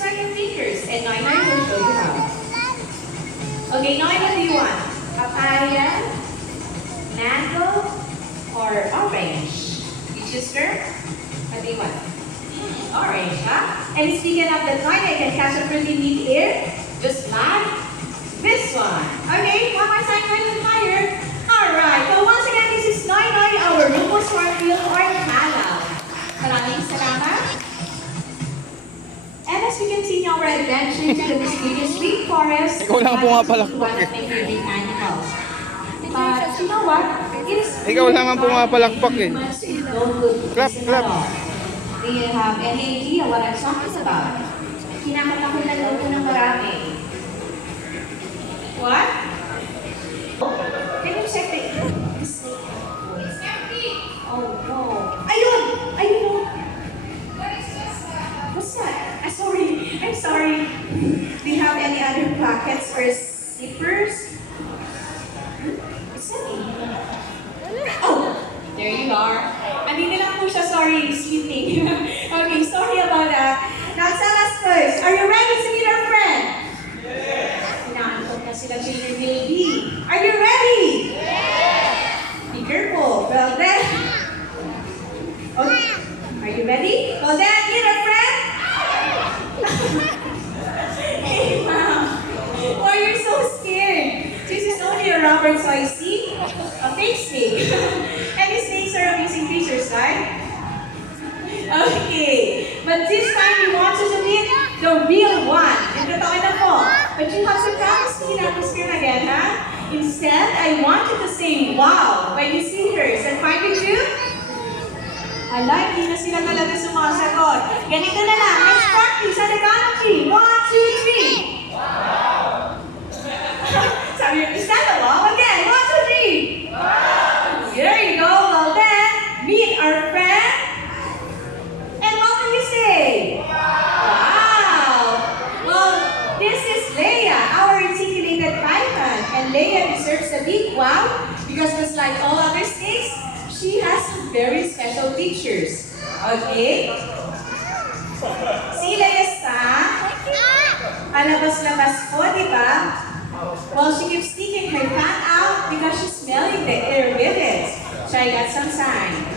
just like your fingers. And now I will show you how. Okay, now what do you want? Papaya, mango, or orange? You choose, girl? What do you want? Orange, huh? And speaking of the kind I can catch a pretty neat air, just like this one. Okay, one more time, a little higher. Alright, so once again, this is Noy, our Lumos Short Field or Kalaw. Maraming salamat. And as we continue our adventure to the mysterious sweet forest, Ikaw lang ang pumapalakpak one of my favorite animals. But you know what? It is Ikaw lang ang pumapalakpak eh. Clap, clap. Do you have any idea what I'm talking about? Kinakatakutan daw ko ng marami. What? Can you check the It's empty! Oh no. Ayun! Ayun! What's that? I'm sorry. Do you have any other pockets or zippers? What's that? Oh! There you are. Andito lang po siya, sorry, sleeping. Okay, sorry about that. Now tell us first, are you ready to meet our friend? Yes! Inaantok na sila children baby. Are you ready? Yes! Be careful. Well then. Okay. Are you ready? Well then, meet our friend? Hey, ma'am. Why are you so scared? This is only a rubber toy, see? A fake snake. And these snakes are amazing creatures, right? Okay. But this time we want you to meet the real one. Ito na po. But you have to promise me not to scream again, huh? Instead, I want you to say, wow, when you see her. Is that fine with you? Ala, hindi na sila talaga sumasagot. Ganito na lang. Let's practice on the count of 3. 1, 2, 3. Wow! Sabi niyo, is that a wow? Again, 1, 2, 3. Wow! There you go. Well then, meet our friend. And what will you say? Wow! Well, this is Leia, our articulated python. And Leia deserves a big wow because just like all other snakes, she has very special features. Okay? Si Leia alabas-labas po, di ba? Well, she keeps sticking her tongue out because she's smelling the air with it. Try that sometime.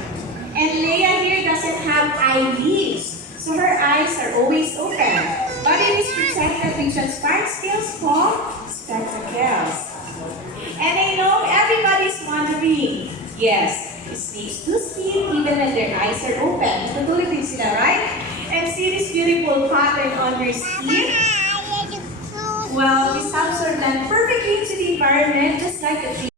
And Leia here doesn't have eyelids, so her eyes are always open. But it is protected with transparent scales called spectacles. And I know everybody's wondering, yes, snakes do sleep even when their eyes are open. Natulog din sila, right? And see this beautiful pattern on their skin? Well, this absorbs them perfectly into the environment, just like a tree.